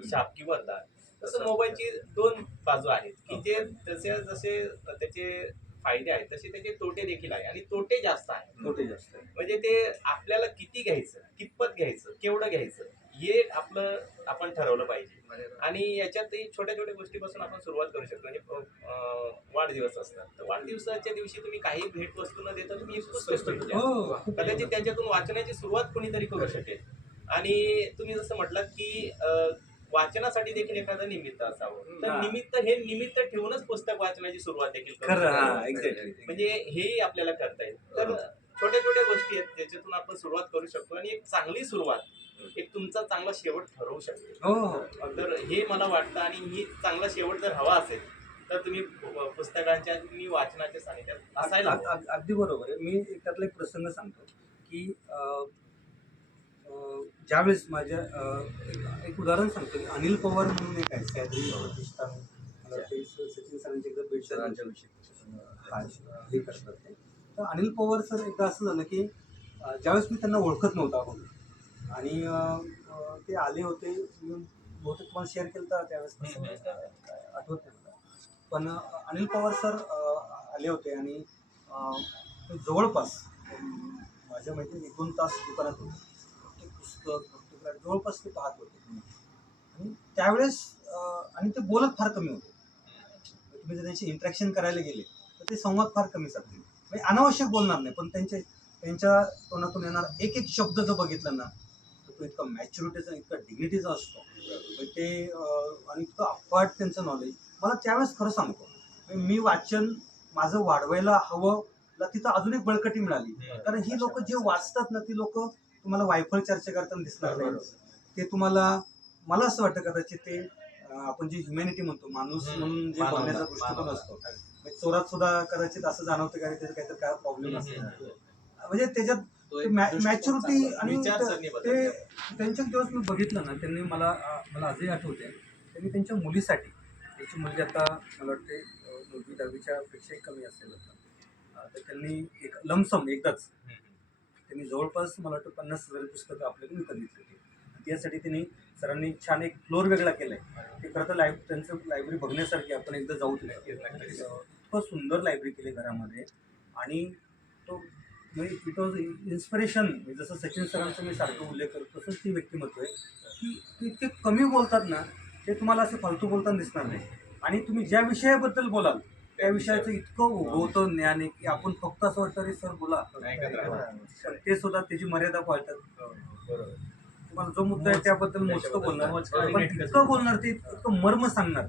शाप की वरदान, तसं मोबाईलची दोन बाजू आहेत की जे जसे जसे त्याचे फायदे आहेत तसे त्याचे तोटे देखील आहे आणि तोटे जास्त आहेत. तोटे जास्त आहे. म्हणजे ते आपल्याला किती घ्यायचं, कितपत घ्यायचं, केवढं घ्यायचं हे आपण ठरवलं पाहिजे. आणि याच्यातही छोट्या छोट्या गोष्टीपासून आपण सुरुवात करू शकतो. म्हणजे वाढदिवस असतात, तर वाढदिवसाच्या दिवशी तुम्ही काही भेट वस्तू न देता तुम्ही एक पुस्तक भेट द्या. हो. कदाचित त्याच्यातून वाचनाची सुरुवात कोणीतरी करू शकेल. आणि तुम्ही जसं म्हटलात की वाचनासाठी देखील एखादं निमित्त असावं, तर हा. निमित्त ठेवूनच पुस्तक वाचनाची सुरुवात देखील करू खरं, शकतो. हां, एक्झॅक्टली. म्हणजे हेही आपल्याला करता येईल. तर छोट्या छोट्या गोष्टी आहेत ज्याच्यातून आपण सुरुवात करू शकतो आणि एक चांगली सुरुवात एक तुमचा चांगला शेवट ठरवू शकते. हो, हो. तर हे मला वाटतं आणि ही चांगला शेवट जर हवा असेल तर तुम्ही पुस्तकांच्या तुम्ही वाचनाच्या सानिध्यात असायला हवं. अगदी बरोबर आहे. मी त्यातला एक प्रसंग सांगतो की ज्यावेळेस माझ्या एक उदाहरण सांगतो की अनिल पवार म्हणून एक आहे सह्याद्री प्रतिष्ठान, मला वाटतं सचिन सरांचे एकदा भेट सरांच्या हे करतात ते. तर अनिल पवार सर एकदा असं झालं की ज्यावेळेस मी त्यांना ओळखत नव्हता अगोदर आणि ते आले होते, मी बहुतेक तुम्हाला शेअर केलं तर त्यावेळेस कसं आठवत नाही मला. पण अनिल पवार सर आले होते आणि ते जवळपास माझ्या माहिती 1-2 तास दुकानात होते. ते पुस्तक जवळपास ते पाहत होते आणि त्यावेळेस आणि ते बोलत फार कमी होते. तुम्ही जर त्यांची इंटरॅक्शन करायला गेले तर ते संवाद फार कमी साधतील. म्हणजे अनावश्यक बोलणार नाही, पण त्यांच्या तोंडातून येणार एक एक शब्द जर बघितला ना तर तो इतका मॅच्युरिटीचा, इतका डिग्निटीचा असतो. म्हणजे ते आणि इतकं अफाट त्यांचं नॉलेज. मला त्यावेळेस खरं सांगतो, मी वाचन माझं वाढवायला हवं ला तिथं अजून एक बळकटी मिळाली. कारण ही लोक जे वाचतात ना ती लोक तुम्हाला वायफळ चर्चा करताना दिसणार नाही. ते तुम्हाला, मला असं वाटतं कदाचित ते आपण जे ह्युमॅनिटी म्हणतो, माणूस म्हणून जे बघण्याचा दृष्टिकोन असतो, म्हणजे चोरात सुद्धा कदाचित असं जाणवतं की त्याचं काहीतरी काय प्रॉब्लेम असेल. म्हणजे त्याच्यात मॅच्युरिटी आणि ते त्यांच्या दिवस मी बघितलं ना, त्यांनी मला आजही आठवते, त्यांनी त्यांच्या मुलीसाठी, त्याची मुलगी आता मला वाटते 9वी 10वीच्या पेक्षाही कमी असेल आता, तर त्यांनी एक लमसम एकदाच त्यांनी जवळपास मला वाटतं 50,000 पुस्तकं आपल्याकडे विकत घेतली होती. त्यासाठी त्यांनी सरांनी छान एक फ्लोअर वेगळा केला आहे. ते खरं तर त्यांचं लायब्ररी बघण्यासारखी, आपण एकदा जाऊ इतकं सुंदर लायब्ररी केली घरामध्ये. आणि तो म्हणजे इट वॉज इन्स्पिरेशन. जसं सचिन सरांचा मी सारखं उल्लेख करतो तसंच ती व्यक्तिमत्व आहे की ते इतके कमी बोलतात ना, ते तुम्हाला असं फालतू बोलताना दिसणार नाही. आणि तुम्ही ज्या विषयाबद्दल बोलाल त्या विषयाचं इतकं उगवतं ज्ञान आहे की आपण फक्त असं वाटतं रे सर बोला, पण ते सुद्धा त्याची मर्यादा पाळतात. तुम्हाला जो मुद्दा आहे त्याबद्दल मोजकं बोलणार, पण इतकं बोलणार, ते इतकं मर्म सांगणार.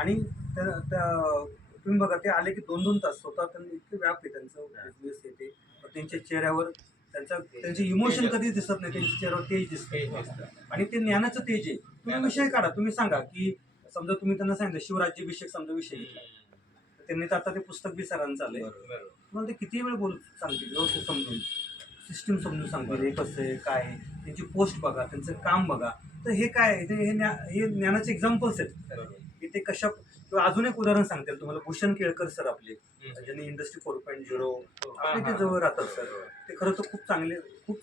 आणि तुम्ही बघा, ते आले की 2-2 तास स्वतः त्यांनी इतके व्याप आहे त्यांचं बिझनेस येते, त्यांच्या चेहऱ्यावर त्यांचे इमोशन कधी दिसत नाही, त्यांच्या चेहऱ्यावर तेज दिसतं आणि ते ज्ञानाचं तेज आहे. तुम्ही विषय काढा, तुम्ही सांगा की समजा तुम्ही त्यांना सांगितलं शिवराज्याभिषेक समजा विषय घेतला, तर त्यांनी तर आता ते पुस्तक बी सरांचं आलंय, तुम्हाला ते किती वेळ सांगतील, व्यवस्थित समजून सिस्टीम समजून सांगतील, हे कसं आहे काय आहे, त्यांची पोस्ट बघा, त्यांचं काम बघा. तर हे काय हे ज्ञानाचे एक्झाम्पल्स आहेत की ते कशा. किंवा अजून एक उदाहरण सांगतील तुम्हाला, भूषण केळकर सर आपले, ज्यांनी इंडस्ट्री 4.0 आपले ते जवळ राहतात सर. ते खरं तर खूप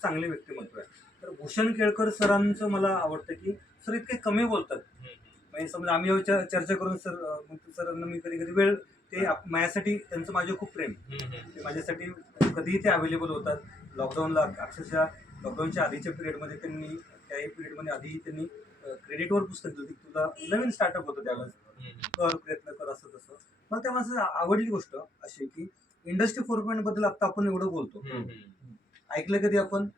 चांगले व्यक्तिमत्व आहे. तर भूषण केळकर सरांचं मला आवडतं की सर इतके कमी बोलतात. म्हणजे समजा आम्ही चर्चा करून सरांना मी कधी कधी वेळ, ते माझ्यासाठी त्यांचं माझं खूप प्रेम, ते माझ्यासाठी कधीही ते अवेलेबल होतात. लॉकडाऊनला अक्षरशः लॉकडाऊनच्या आधीच्या पिरियडमध्ये त्यांनी, त्याही पिरियडमध्ये आधी त्यांनी क्रेडिटवर पुस्तक दिलं, तुला नवीन स्टार्टअप होतं त्यावेळेस, कर प्रयत्न कर असं तसं. मला त्या माणसाची आवडली गोष्ट अशी की इंडस्ट्री 4.0 बद्दल आता आपण एवढं बोलतो, ऐकलं कधी आपण?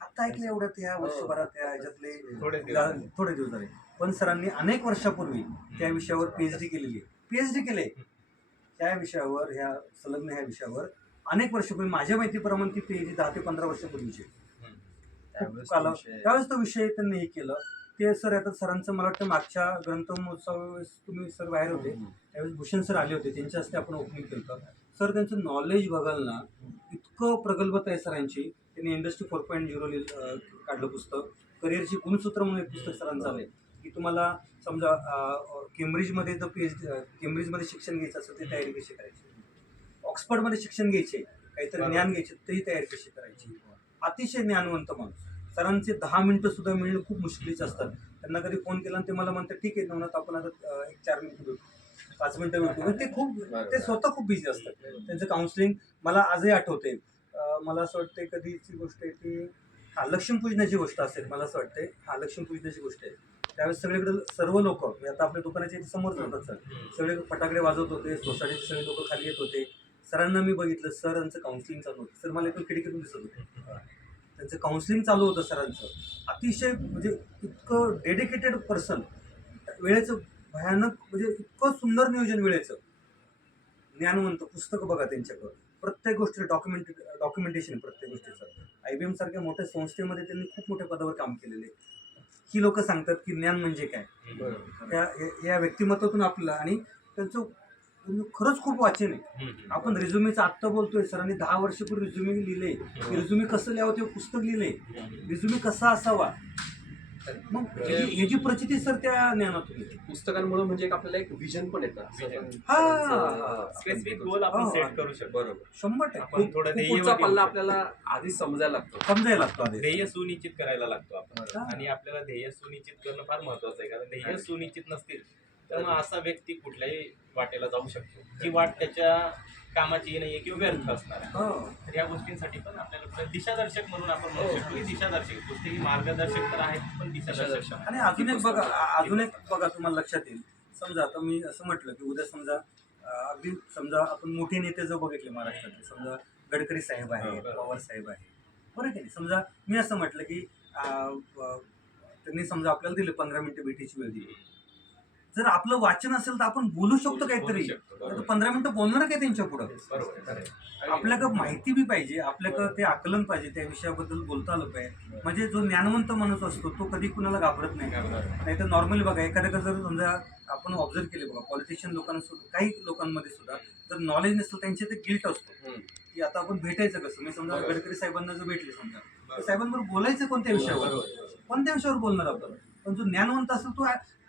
आता ऐकलं एवढ्यात या वर्षभरात या ह्याच्यातले थोडे दिवस झाले. पण सरांनी अनेक वर्षापूर्वी त्या विषयावर PhD केलेली आहे. PhD केले त्या विषयावर, ह्या संलग्न ह्या विषयावर अनेक वर्षापूर्वी, माझ्या माहितीप्रमाणे ती पीएचडी 10 ते 15 वर्षापूर्वीची. त्यावेळेस तो विषय त्यांनी हे केलं. ते सर, आता सरांचं मला वाटतं मागच्या ग्रंथमहोत्सवावेळेस तुम्ही सर बाहेर होते, त्यावेळेस भूषण सर आले होते, त्यांच्या हस्ते आपण ओपनिंग केलं होतं. सर त्यांचं नॉलेज बघाल ना, इतकं प्रगल्भता आहे सरांची. त्यांनी इंडस्ट्री 4.0 काढलं पुस्तक. करिअरची गुणसूत्र म्हणून एक पुस्तक सरांचं आलं की तुम्हाला समजा केम्ब्रिजमध्ये जर केम्ब्रिजमध्ये शिक्षण घ्यायचं असेल तर तयारी कशी करायची, ऑक्सफर्डमध्ये शिक्षण घ्यायचे, काहीतरी ज्ञान घ्यायचे तरी तयारी कशी करायची. अतिशय ज्ञानवंत माणूस. सरांचे 10 मिनिटं सुद्धा मिळणं खूप मुश्किलीचं असतात. त्यांना कधी फोन केला आणि ते मला म्हणतात ठीक आहे नवनाथ, आपण आता एक 4 मिनिटं भेटू, 5 मिनिटं भेटू. ते स्वतः खूप बिझी असतात. त्यांचं काउन्सिलिंग मला आजही आठवते. मला असं वाटते कधीची गोष्ट आहे की लक्ष्मीपूजनाची गोष्ट असेल, मला असं वाटते लक्ष्मीपूजनाची गोष्ट आहे. त्यावेळेस सगळीकडे सर्व लोक, आता आपल्या दुकानाच्या इथे समोर जातात सर, सगळे फटाकडे वाजवत होते, सोसायटीचे सगळे लोक खाली येत होते. सरांना मी बघितलं, सरांचं काउन्सिलिंग चालू होतं. सर मला इथून खिडकीतून दिसत होतं, त्यांचं काउन्सिलिंग चालू होतं सरांचं. अतिशय म्हणजे इतकं डेडिकेटेड पर्सन, वेळेचं भयानक म्हणजे इतकं सुंदर नियोजन वेळेचं, ज्ञानवंत. पुस्तकं बघा त्यांच्याकडं, प्रत्येक गोष्टी डॉक्युमेंटेशन प्रत्येक गोष्टीचं. IBM सारख्या मोठ्या संस्थेमध्ये त्यांनी खूप मोठ्या पदावर काम केलेले. ही लोक सांगतात की ज्ञान म्हणजे काय, या व्यक्तिमत्वातून आपल्याला. आणि त्यांचं खरंच खूप वाचन आहे. आपण रिझ्युमीचं आत्ता बोलतोय, सरांनी 10 वर्षापूर्वी रिझ्युमी लिहिले. रिझ्युमी कसं लिहावं ते पुस्तक लिहिले, रिझ्युमी कसा असावा. मग ह्याची प्रचिती सर त्या ज्ञानातून येते. पुस्तकांमुळे म्हणजे आपल्याला एक विजन पण येतं. स्पेसिफिक गोल आपण सेट करू शकतो. बरोबर, 100%. आपण थोडं पुढचा पल्ला आपल्याला आधीच समजायला लागतो. ध्येय सुनिश्चित करायला लागतो आपण. आणि आपल्याला ध्येय सुनिश्चित करणं फार महत्वाचं आहे. कारण ध्येय सुनिश्चित नसतील तर मग असा व्यक्ती कुठल्याही वाटेला जाऊ शकतो, जी वाट त्याच्या कामाची नाहीये किंवा व्यर्थ असणार आहे. तर या गोष्टींसाठी पण आपल्याला दिशादर्शक म्हणून आपण म्हणू शकतो की दिशादर्शक पुस्तकी मार्गदर्शक तर आहेत पण दिशादर्शक. आणि अजून एक बघा तुम्हाला लक्षात येईल. समजा आता मी असं म्हटलं की उद्या समजा अगदी समजा आपण मोठे नेते जर बघितले महाराष्ट्रातले, समजा गडकरी साहेब आहे, पवार साहेब आहे, बरं की नाही. समजा मी असं म्हटलं की त्यांनी समजा आपल्याला दिलं 15 मिनिटं भेटीची वेळ दिली. जर आपलं वाचन असेल तर आपण बोलू शकतो काहीतरी. 15 मिनिटं बोलणार काय त्यांच्या पुढं. आपल्याकडं माहिती बी पाहिजे, आपल्याकडं ते आकलन पाहिजे, त्या विषयाबद्दल बोलता आलं पाहिजे. म्हणजे जो ज्ञानवंत माणूस असतो तो कधी कुणाला घाबरत नाही. नाही तर नॉर्मली बघा, एखाद्याकडे जर समजा आपण ऑब्झर्व केले बघा, पॉलिटिशियन लोकांना सुद्धा, काही लोकांमध्ये सुद्धा जर नॉलेज नसेल त्यांचे ते गिल्ट असतो की आता आपण भेटायचं कसं. मी समजा गडकरी साहेबांना जर भेटले समजा, तर साहेबांबरोबर बोलायचं कोणत्या विषयावर बोलणार आपण. पण जो ज्ञानवंत असेल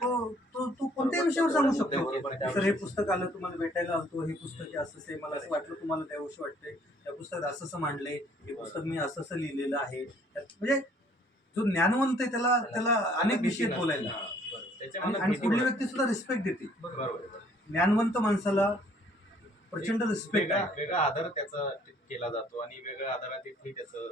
तो कोणत्याही विषयावर सांगू शकतो. सर हे पुस्तक आलं, तुम्हाला भेटायला आलतो, हे पुस्तक असं आहे, मला असं वाटलं तुम्हाला त्या गोष्टी वाटते, या पुस्तकात असं मांडलंय, हे पुस्तक मी असं लिहिलेलं आहे. म्हणजे जो ज्ञानवंत आहे त्याला अनेक विषय बोलायला, आणि पुढली व्यक्ती सुद्धा रिस्पेक्ट देते. ज्ञानवंत माणसाला प्रचंड रिस्पेक्ट आहे. वेगळा आदर त्याचा केला जातो आणि वेगळ्या आदरातिथी त्याचं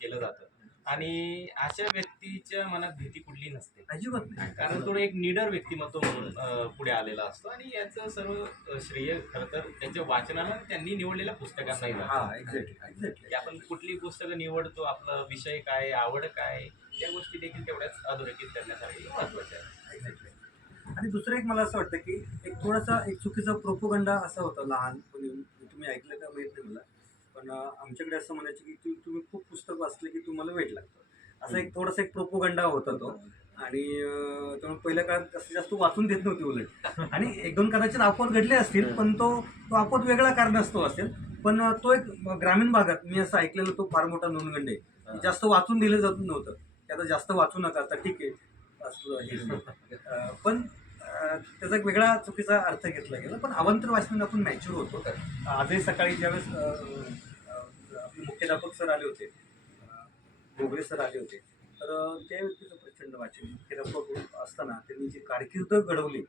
केलं जातं. आणि अशा व्यक्तीच्या मनात भीती कुठली नसते, अजिबात नाही. कारण तो एक निडर व्यक्तिमत्व म्हणून पुढे आलेला असतो. आणि याचं सर्व श्रेय खरं तर त्याच्या वाचनाला, त्यांनी निवडलेल्या पुस्तकांनाही जातं. एक्झॅक्टली. आपण कुठली पुस्तकं निवडतो, आपला विषय काय, आवड काय, त्या गोष्टी देखील तेवढ्याच अधोरेखित करण्यासाठी महत्त्वाच्या आहेत. आणि दुसरं एक मला असं वाटतं की एक थोडासा एक चुकीचा प्रोपोगंडा असा होता लहानपणी, तुम्ही ऐकलं का माहित नाही मला, पण आमच्याकडे असं म्हणायचं की तुम्ही खूप पुस्तक वाचले की तुम्हाला वेट लागतं, असा एक थोडासा एक प्रोपोगंडा होता तो. आणि त्यामुळे पहिल्या काळात जास्तीत जास्त वाचून देत नव्हती उलट. आणि 1-2 कदाचित अपवाद घडले असतील, पण तो अपवाद वेगळा कारणास्तव असेल. पण तो एक ग्रामीण भागात मी असं ऐकलेलं, तो फार मोठा नोंदगंड आहे. जास्त वाचून दिलं जात नव्हतं, की आता जास्त वाचू नका, आता ठीक आहे असलं हे. पण त्याचा एक वेगळा चुकीचा अर्थ घेतला गेला. पण अवांतर वाचनाने आपण मॅच्युअर होतो. आजही सकाळी ज्यावेळेस आपले मुख्याध्यापक सर आले होते, गोगरे सर आले होते, तर त्या व्यक्तीचं प्रचंड वाचन. मुख्याध्यापक असताना त्यांनी जी कारकीर्द घडवली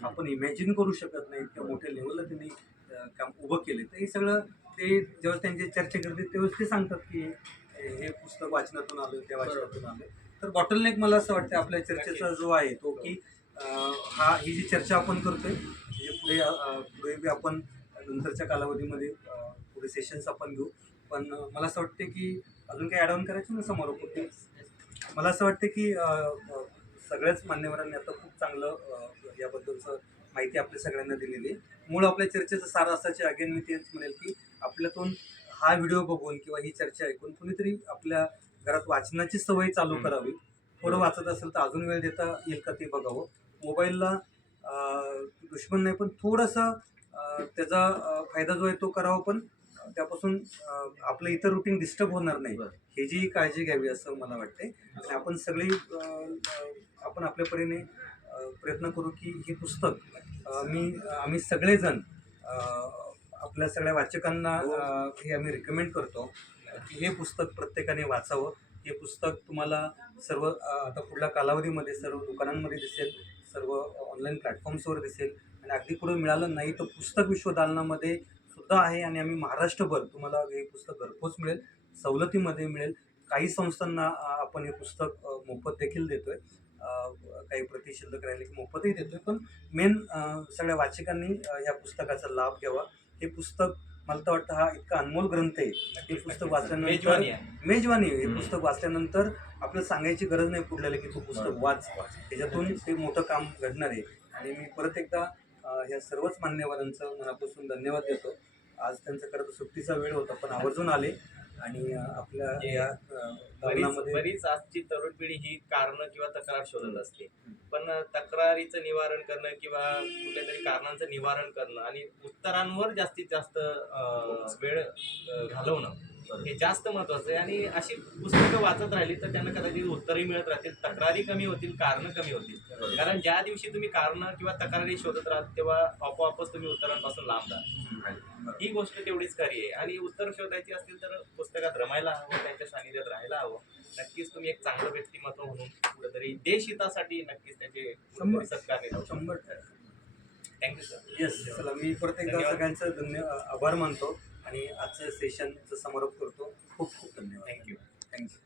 आपण इमॅजिन करू शकत नाही, इतक्या मोठ्या लेवलला त्यांनी काम उभं केले. तर हे सगळं ते जेव्हा त्यांची चर्चा करते तेव्हा ते सांगतात की हे पुस्तक वाचनातून आलं, त्या वाचनातून आलं. तर बॉटलनेक मला असं वाटतं आपल्या चर्चेचा जो आहे तो की ही जी चर्चा आपण करतोय, म्हणजे पुढे बी आपण नंतरच्या कालावधीमध्ये पुढे सेशन्स आपण घेऊ. पण मला असं वाटतं की अजून काही ॲड ऑन करायचं ना समोर. मला असं वाटतं की सगळ्याच मान्यवरांनी आता खूप चांगलं याबद्दलचं माहिती आपल्या सगळ्यांना दिलेली आहे. मूळ आपल्या चर्चेचं सार असायचे अगेन मी तेच म्हणेल की आपल्यातून हा व्हिडिओ बघून किंवा ही चर्चा ऐकून कुणीतरी आपल्या घरात वाचनाची सवय चालू करावी. थोडं वाचत असेल तर अजून वेळ देता येईल का ते बघावं. मोबाईलला दुश्मन नाही, पण थोडासा त्याचा फायदा जो आहे तो करावा, पण त्यापासून आपलं इतर रुटीन डिस्टर्ब होणार नाही ह्याची काळजी घ्यावी असं मला वाटते. आणि आपण सगळी आपण आपल्या परीने प्रयत्न करू की हे पुस्तक आम्ही सगळेजण आपल्या सगळ्या वाचकांना हे आम्ही रिकमेंड करतो की हे पुस्तक प्रत्येकाने वाचावं. हे पुस्तक तुम्हाला सर्व आता पुढल्या कालावधीमध्ये सर्व दुकानांमध्ये दिसेल, सर्व ऑनलाईन प्लॅटफॉर्म्सवर दिसेल आणि अगदी पुढे मिळालं नाही तर पुस्तक विश्वदालनामध्ये सुद्धा आहे. आणि आम्ही महाराष्ट्रभर तुम्हाला हे पुस्तक घरपोच मिळेल, सवलतीमध्ये मिळेल. काही संस्थांना आपण हे पुस्तक मोफत देखील देतोय, काही प्रति शिल्लक राहिले की मोफतही देतोय. पण मेन सगळ्या वाचकांनी या पुस्तकाचा लाभ घ्यावा. हे पुस्तक मला तर वाटतं हा इतका अनमोल ग्रंथ आहे. हे पुस्तक वाचल्यानंतर मेजवानी आहे. हे पुस्तक वाचल्यानंतर आपल्याला सांगायची गरज नाही पुढल्याला की तू पुस्तक वाच, त्याच्यातून ते मोठं काम घडणार आहे. आणि मी परत एकदा ह्या सर्वच मान्यवरांचं मनापासून धन्यवाद देतो. आज त्यांचा खरं तर सुट्टीचा वेळ होता, पण आवर्जून आले आणि आपल्या या बरीच आजची तरुण पिढी ही कारणं किंवा तक्रार शोधत असते, पण तक्रारीचं निवारण करणं किंवा कुठल्या तरी कारणांचं निवारण करणं आणि उत्तरांवर जास्तीत जास्त वेळ घालवणं हे जास्त महत्वाचं आहे. आणि अशी पुस्तकं वाचत राहिली तर त्यांना कदाचित उत्तरही मिळत राहतील, तक्रारी कमी होतील, कारणं कमी होतील. कारण ज्या दिवशी तुम्ही कारणं किंवा तक्रारी शोधत राहाल तेव्हा आपोआपच तुम्ही उत्तरांपासून लांब जाल. ही गोष्ट तेवढीच खरी आहे. आणि उत्तर शोधायची असतील तर पुस्तकात रमायला हवं, त्यांच्या सानिध्यात राहायला हवं. नक्कीच तुम्ही एक चांगलं व्यक्तिमत्व म्हणून कुठेतरी देशहितासाठी नक्कीच त्याचे सत्कार केला. 100%. Thank you sir. येस, चला मी परत एकदा सगळ्यांचं आभार मानतो आणि आजचं सेशनचं समारोप करतो. खूप खूप धन्यवाद. थँक्यू. थँक्यू.